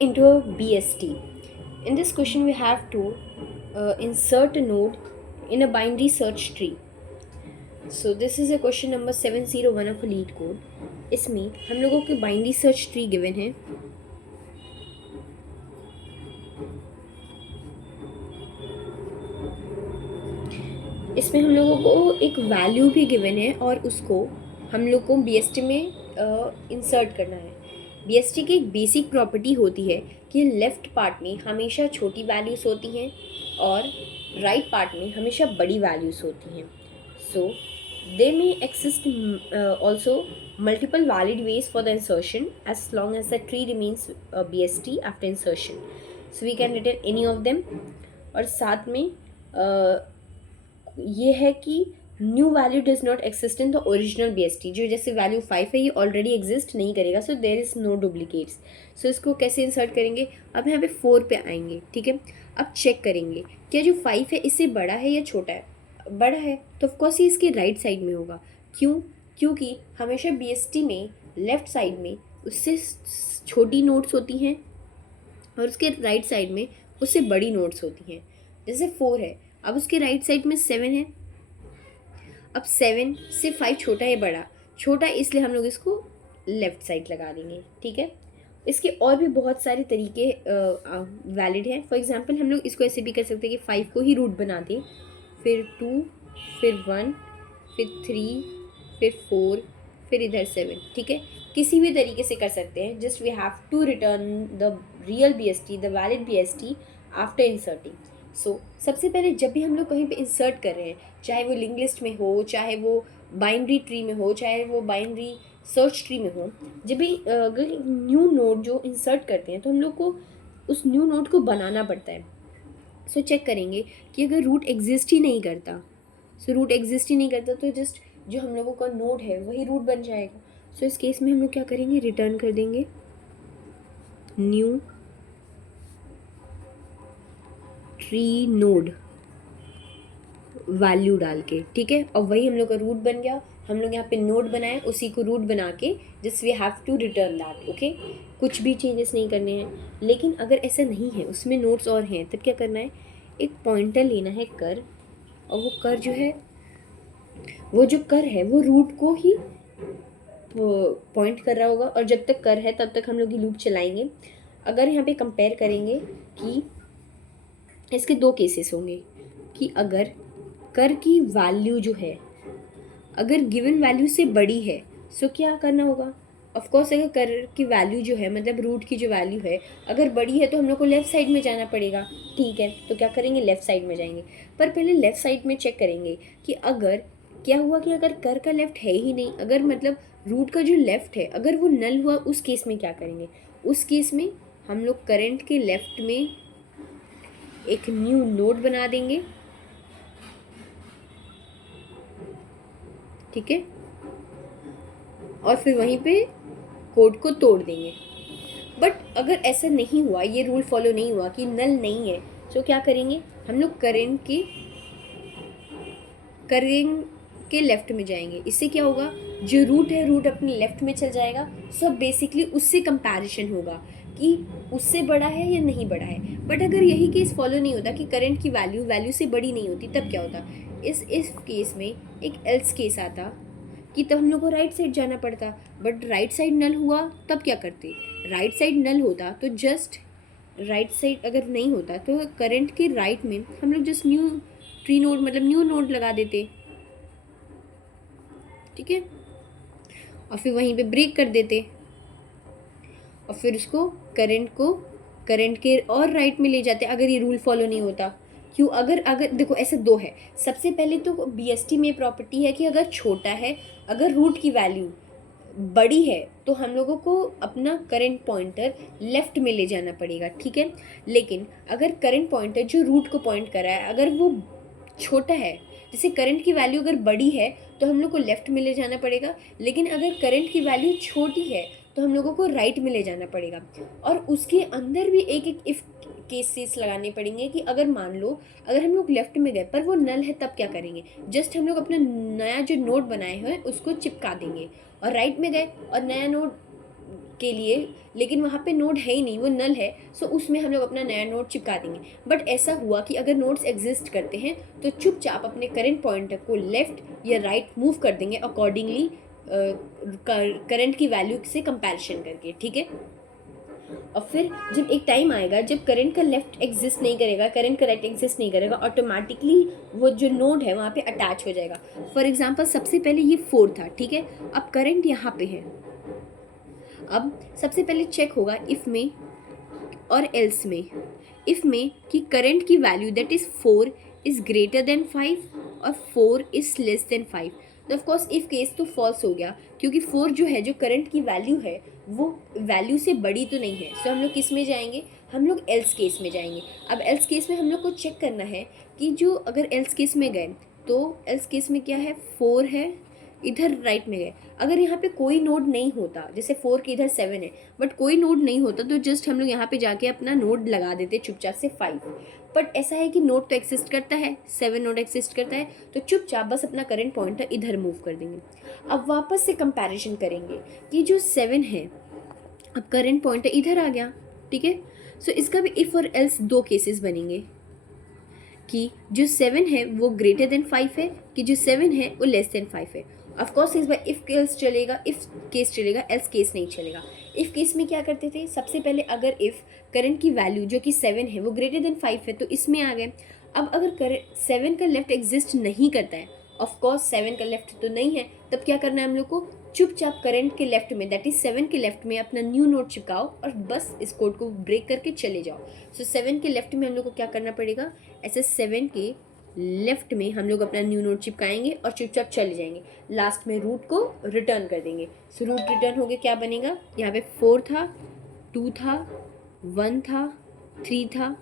into a BST. In this question, we have to insert a node in a binary search tree. So this is a question number 701 of a lead code. इसमें हम लोगों के binary search tree given है. इसमें हम लोगों को एक वैल्यू भी गिवन है और उसको हम लोग को BST में इंसर्ट करना है. BST की एक बेसिक प्रॉपर्टी होती है कि लेफ़्ट पार्ट में हमेशा छोटी वैल्यूज़ होती हैं और राइट पार्ट में हमेशा बड़ी वैल्यूज़ होती हैं. सो there may exist also multiple valid ways for the insertion as long as the tree remains BST after insertion. So we can return any of them. और साथ में ये है कि new value does not exist in the original BST. जो जैसे value 5 है ये ऑलरेडी एग्जिस्ट नहीं करेगा. सो देर इज़ नो डुप्लीकेट्स. सो इसको कैसे इंसर्ट करेंगे. अब यहाँ पे 4 पे आएंगे. ठीक है. अब चेक करेंगे क्या जो 5 है इससे बड़ा है या छोटा है. बड़ा है तो ऑफकोर्स ये इसके राइट साइड में होगा. क्यों. क्योंकि हमेशा BST में लेफ़्ट साइड में उससे छोटी नोट्स होती हैं और उसके राइट साइड में उससे बड़ी नोट्स होती हैं. जैसे 4 है, अब उसके राइट साइड में 7 है. अब 7 से 5 छोटा है बड़ा. छोटा इसलिए हम लोग इसको लेफ़्ट साइड लगा देंगे. ठीक है. इसके और भी बहुत सारे तरीके वैलिड हैं. फॉर एग्जांपल हम लोग इसको ऐसे भी कर सकते हैं कि 5 को ही रूट बना दें, फिर 2, फिर 1, फिर 3, फिर 4, फिर इधर 7. ठीक है. किसी भी तरीके से कर सकते हैं. Just we have to return the real BST, the valid BST after inserting. So सबसे पहले जब भी हम लोग कहीं पे इंसर्ट कर रहे हैं, चाहे वो लिंक लिस्ट में हो, चाहे वो बाइनरी ट्री में हो, चाहे वो बाइनरी सर्च ट्री में हो, जब भी अगर न्यू नोड जो इंसर्ट करते हैं तो हम लोग को उस न्यू नोड को बनाना पड़ता है. सो चेक करेंगे कि अगर रूट एग्जिस्ट ही नहीं करता, रूट एग्जिस्ट ही नहीं करता तो जस्ट जो हम लोगों का नोड है वही रूट बन जाएगा. सो इस केस में हम लोग क्या करेंगे, रिटर्न कर देंगे न्यू ट्री नोड वैल्यू डाल के. ठीक है. और वही हम लोग का रूट बन गया. हम लोग यहाँ पे नोड बनाए, उसी को रूट बना के just we have to return that. Okay. कुछ भी चेंजेस नहीं करने हैं. लेकिन अगर ऐसा नहीं है, उसमें नोट्स और हैं, तब क्या करना है, एक पॉइंटर लेना है कर, और वो कर जो है, वो जो कर है वो रूट को ही पॉइंट कर रहा होगा. और जब तक कर है तब तक हम लोग ये लूप चलाएंगे. अगर यहाँ पे कंपेयर करेंगे कि इसके दो केसेस होंगे कि अगर कर की वैल्यू जो है अगर गिवन वैल्यू से बड़ी है, सो क्या करना होगा. ऑफ कोर्स अगर कर की वैल्यू जो है मतलब रूट की जो वैल्यू है अगर बड़ी है तो हम लोग को लेफ़्ट साइड में जाना पड़ेगा. ठीक है. तो क्या करेंगे, लेफ़्ट साइड में जाएंगे. पर पहले लेफ़्ट साइड में चेक करेंगे कि अगर क्या हुआ कि अगर कर का लेफ़्ट है ही नहीं, अगर मतलब रूट का जो लेफ़्ट है अगर वो नल हुआ, उस केस में क्या करेंगे. उस केस में हम लोग करंट के लेफ़्ट में एक न्यू नोड बना देंगे. ठीक है. और फिर वहीं पे कोड को तोड़ देंगे. बट अगर ऐसा नहीं हुआ, ये रूल फॉलो नहीं हुआ कि नल नहीं है, तो क्या करेंगे, हम लोग करेंट के लेफ्ट में जाएंगे. इससे क्या होगा, जो रूट है रूट अपने लेफ्ट में चल जाएगा. सो बेसिकली उससे कंपैरिजन होगा कि उससे बड़ा है या नहीं बड़ा है. बट अगर यही केस फॉलो नहीं होता कि करंट की वैल्यू से बड़ी नहीं होती, तब क्या होता, इस केस में एक एल्स केस आता कि तब हम लोग को राइट साइड जाना पड़ता. बट राइट साइड नल हुआ तब क्या करते, राइट साइड नल होता तो जस्ट राइट साइड अगर नहीं होता तो करंट के राइट में हम लोग जस्ट न्यू ट्री नोड मतलब न्यू नोड लगा देते. ठीक है. और फिर वहीं पे ब्रेक कर देते और फिर उसको करंट के और राइट में ले जाते अगर ये रूल फॉलो नहीं होता. क्यों, अगर अगर देखो ऐसे दो है. सबसे पहले तो BST में प्रॉपर्टी है कि अगर छोटा है, अगर रूट की वैल्यू बड़ी है तो हम लोगों को अपना करंट पॉइंटर लेफ्ट में ले जाना पड़ेगा. ठीक है. लेकिन अगर करंट पॉइंटर जो रूट को पॉइंट कर रहा है अगर वो छोटा है, जैसे करंट की वैल्यू अगर बड़ी है तो हम लोग को लेफ्ट में ले जाना पड़ेगा. लेकिन अगर करंट की वैल्यू छोटी है तो हम लोगों को राइट में ले जाना पड़ेगा. और उसके अंदर भी एक एक इफ़ केसेस लगाने पड़ेंगे कि अगर मान लो अगर हम लोग लेफ्ट में गए पर वो नल है, तब क्या करेंगे, जस्ट हम लोग अपना नया जो नोड बनाए हुए हैं उसको चिपका देंगे. और राइट में गए और नया नोड के लिए, लेकिन वहाँ पे नोड है ही नहीं, वो नल है, सो उसमें हम लोग अपना नया नोड चिपका देंगे। बट ऐसा हुआ कि अगर नोड्स एग्जिस्ट करते हैं तो चुपचाप अपने करंट पॉइंटर को लेफ्ट या राइट मूव कर देंगे अकॉर्डिंगली करंट की वैल्यू से कंपैरिजन करके, ठीक है। और फिर जब एक टाइम आएगा जब करंट का लेफ्ट एग्जिस्ट नहीं करेगा, करंट का राइट एग्जिस्ट नहीं करेगा, ऑटोमेटिकली वो जो नोड है वहाँ पे अटैच हो जाएगा। फॉर एग्जांपल सबसे पहले ये 4 था, ठीक है, अब करंट यहाँ पे है। अब सबसे पहले चेक होगा इफ़ में और एल्स में। इफ़ में कि करंट की value that is 4 is greater than 5 और 4 इज़ लेस देन 5। तो ऑफकोर्स इफ़ केस तो फॉल्स हो गया, क्योंकि 4 जो है, जो करंट की वैल्यू है, वो वैल्यू से बड़ी तो नहीं है। सो हम लोग किस में जाएंगे, हम लोग एल्स केस में जाएंगे। अब एल्स केस में हम लोग को चेक करना है कि जो अगर एल्स केस में गए तो एल्स केस में क्या है, 4 है, इधर राइट में गए। अगर यहाँ पे कोई नोड नहीं होता, जैसे 4 के इधर 7 है, बट कोई नोड नहीं होता, तो जस्ट हम लोग यहाँ पे जाके अपना नोड लगा देते चुपचाप से 5। बट ऐसा है कि नोड तो एक्सिस्ट करता है, 7 नोड एक्सिस्ट करता है, तो चुपचाप बस अपना करंट पॉइंटर इधर मूव कर देंगे। अब वापस से कंपैरिजन करेंगे कि जो 7 है, अब करंट पॉइंटर इधर आ गया, ठीक है। सो इसका भी इफ़ और एल्स 2 केसेस बनेंगे कि जो 7 है वो ग्रेटर देन 5 है, कि जो 7 है वो लेस देन 5 है। ऑफकोर्स इस बार इफ़ केस चलेगा, इफ़ केस चलेगा, एल्स केस नहीं चलेगा। इफ़ केस में क्या करते थे, सबसे पहले अगर इफ़ करंट की वैल्यू जो कि 7 है वो ग्रेटर देन 5 है तो इसमें आ गए। अब अगर करंट 7 का लेफ्ट एग्जिस्ट नहीं करता है, ऑफकोर्स 7 का लेफ्ट तो नहीं है, तब क्या करना है हम लोग को, चुपचाप करंट के लेफ्ट में दैट इज 7 के लेफ्ट में अपना न्यू नोड चिपकाओ और बस इस कोड को ब्रेक करके चले जाओ। सो 7 के लेफ्ट में हम लोग को क्या करना पड़ेगा, ऐसे 7 के लेफ्ट में हम लोग अपना न्यू नोड चिपकाएंगे और चुपचाप चले जाएंगे। लास्ट में रूट को रिटर्न कर देंगे। सो रूट रिटर्न हो गया, क्या बनेगा, यहाँ पे 4 था, 2 था, 1 था, 3 था,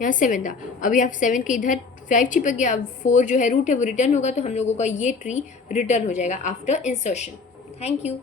यहाँ 7 था। अभी आप 7 के इधर 5 चिपक गया, अब 4 जो है रूट है वो रिटर्न होगा, तो हम लोगों का ये ट्री रिटर्न हो जाएगा आफ्टर इंसर्शन। Thank you.